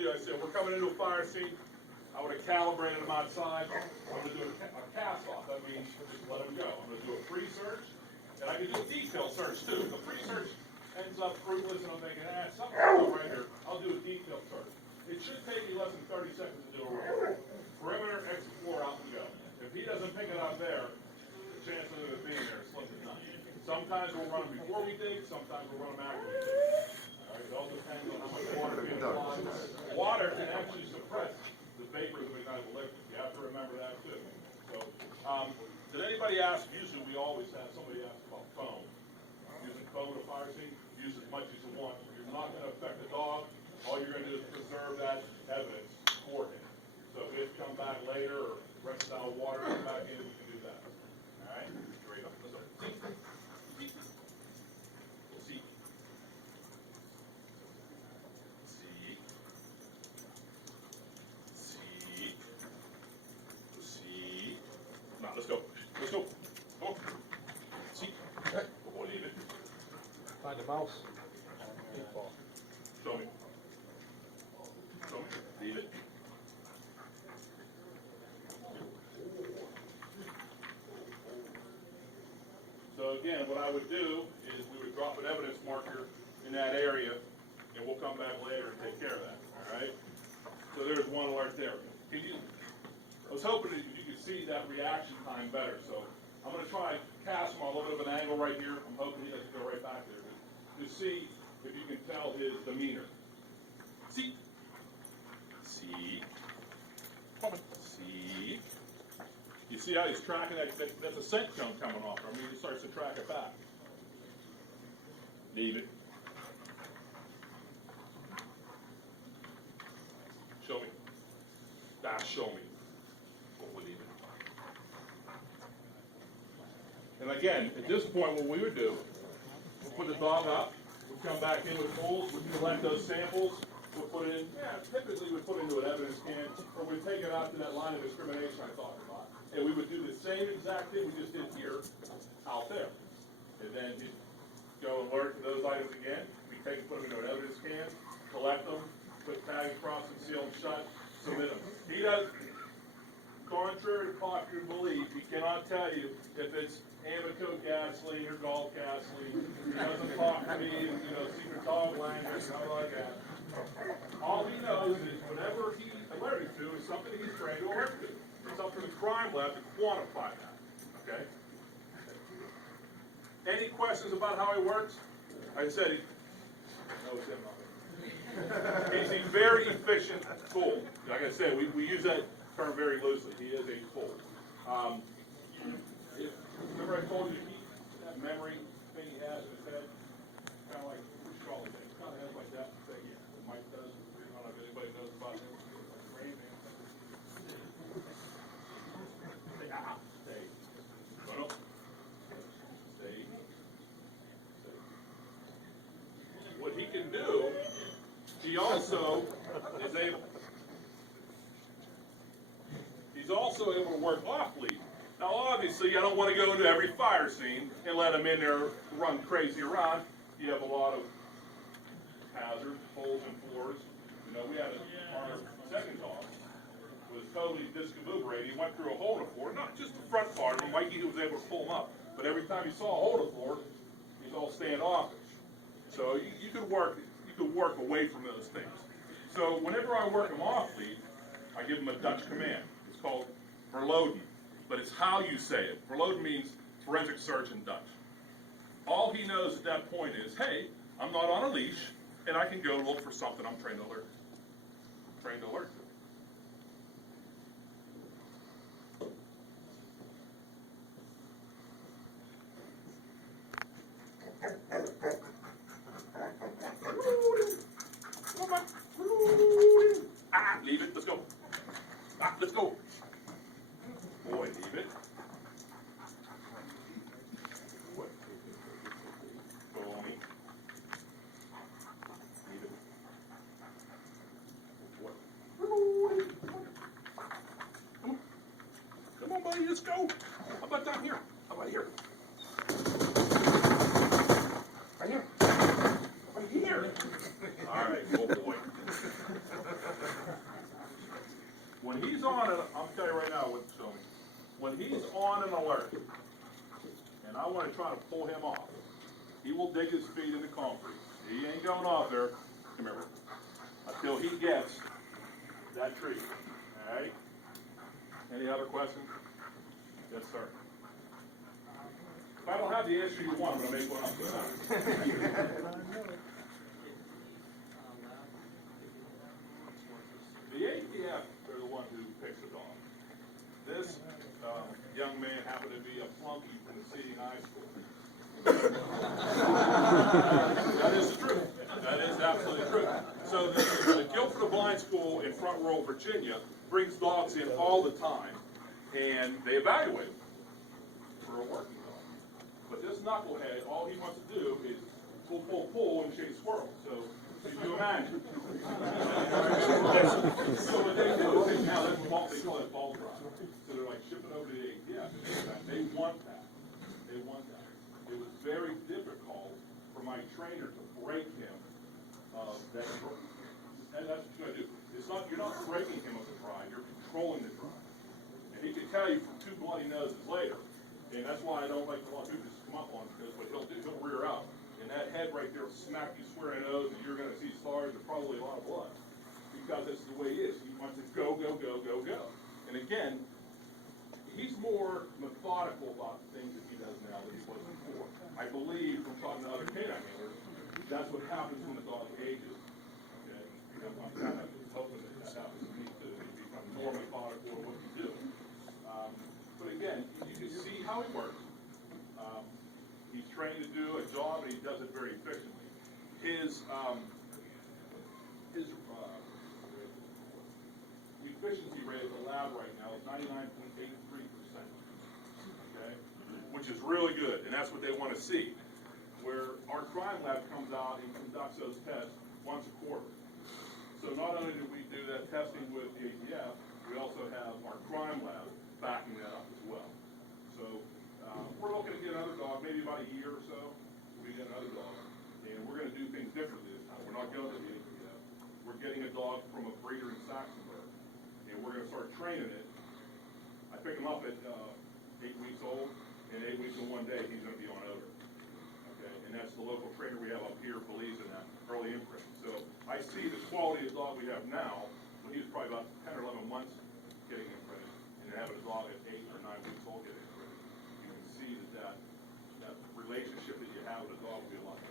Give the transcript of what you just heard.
do, I said, we're coming into a fire scene. I would have calibrated them outside. I'm going to do a cast off. That means just let them go. I'm going to do a pre-search, and I can do a detailed search too. The pre-search ends up fruitless, and I'm thinking, something's wrong right here. I'll do a detailed search. It should take me less than 30 seconds to do a run. Perimeter, explore, out and go. If he doesn't pick it up there, the chance of it being there is slim as none. Sometimes we'll run them before we dig, sometimes we'll run them after we dig. All right, it all depends on how much water being applied. Water can actually suppress the vapors of ignited liquids. You have to remember that too. So, did anybody ask? Usually we always have somebody ask about foam. Using foam in a fire scene, use as much as you want. You're not going to affect the dog. All you're going to do is preserve that evidence for him. So if it come back later or rest out of water come back in, we can do that. All right? Straight up. Let's go. See. See. See. See. Now let's go. Let's go. Come on. See. Okay. We'll leave it. Find the mouse. Show me. Show me. Leave it. So again, what I would do is we would drop an evidence marker in that area, and we'll come back later and take care of that. All right. So there's one alert there. I was hoping that you could see that reaction time better. So I'm going to try and cast him on a little bit of an angle right here. I'm hoping he doesn't go right back there. To see if you can tell his demeanor. See. See. See. You see how he's tracking that? That's a scent cone coming off. I mean, he starts to track it back. Leave it. Show me. Show me. We'll leave it. And again, at this point, what we would do, we'll put the dog up. We'll come back in with holes. We collect those samples. We'll put it in, typically we'd put it into an evidence can, or we'd take it out to that line of discrimination I talked about. And we would do the same exact thing we just did here, out there. And then you'd go alert to those items again. We take and put them into an evidence can, collect them, put tags across them, seal them shut, submit them. He does, contrary to popular belief, he cannot tell you if it's Amoco gasoline or Gulf gasoline. He doesn't talk to me, secret dog language, nothing like that. All he knows is whatever he's alerted to is something he's trained to alert to. It's up to the crime lab to quantify that. Okay? Any questions about how he works? Like I said, he's a very efficient tool. Like I said, we use that term very loosely. He is a tool. Remember I told you that memory thing he has in his head? Kind of like, what you call it? It kind of has like that thing here. Mike does. I don't know if anybody knows about him. Like brain man. Stay. No. Stay. What he can do, he also is able. He's also able to work off lead. Now, obviously, I don't want to go into every fire scene and let him in there run crazy around. You have a lot of hazards, holes in floors. We had our second dog was totally discombobulated. He went through a hole in the floor, not just the front part of him. Mikey was able to pull him up, but every time he saw a hole in the floor, he's all standoffish. So you could work away from those things. So whenever I work him off lead, I give him a Dutch command. It's called verloden, but it's how you say it. Verloden means forensic search in Dutch. All he knows at that point is, hey, I'm not on a leash, and I can go look for something I'm trained to alert to. Leave it. Let's go. Let's go. Boy, leave it. Boy. Go me. Leave it. Boy. Come on. Come on, buddy. Let's go. How about down here? How about here? Right here. Right here. All right. Oh, boy. when he's on, I'll tell you right now what show me. When he's on an alert, and I want to try to pull him off, he will dig his feet in the concrete. He ain't going off there, come here, until he gets that tree, all right? Any other questions? Yes, sir. If I don't have the answer you want, I'm gonna make one up. The ATF are the one who picks it off. This young man happened to be a flunky from the Seating High School. That is the truth. That is absolutely true. So the Guilford of Blind School in Front Royal, Virginia, brings dogs in all the time, and they evaluate them for a working dog. But this knucklehead, all he wants to do is pull, and chase squirrels. So can you imagine? So what they do is they call it ball drop. So they're like shipping over to the ATF. They want that. They want that. It was very difficult for my trainer to break him of that drive. And that's what you're gonna do. You're not breaking him of the drive, you're controlling the drive. And he can tell you from 2 bloody noses later. And that's why I don't like to let people just come up on him, because what he'll do, he'll rear out. And that head right there will smack you square in the nose, and you're gonna see stars and probably a lot of blood. Because that's the way he is. He wants to go. And again, he's more methodical about the things that he does now than he was before. I believe from talking to other canine handlers, that's what happens when the dog ages. Okay? I'm kind of hoping that happens to me too. He becomes more methodical in what you do. But again, you can see how he works. He's trained to do a job, and he does it very efficiently. His efficiency rate at the lab right now is 99.83%. Okay, which is really good, and that's what they want to see. Where our crime lab comes out and conducts those tests once a quarter. So not only do we do that testing with the ATF, we also have our crime lab backing that up as well. So we're looking to get another dog, maybe about a year or so, we get another dog. And we're going to do things differently this time. We're not going to the ATF. We're getting a dog from a breeder in Saxonburg. And we're going to start training it. I pick him up at 8 weeks old, and 8 weeks and 1 day, he's going to be on odor. Okay, and that's the local trainer we have up here believes in that early imprint. So I see the quality of dog we have now, when he was probably about 10 or 11 months getting imprinted, and having a dog at 8 or 9 weeks old getting imprinted. You can see that relationship that you have with a dog will be a lot better.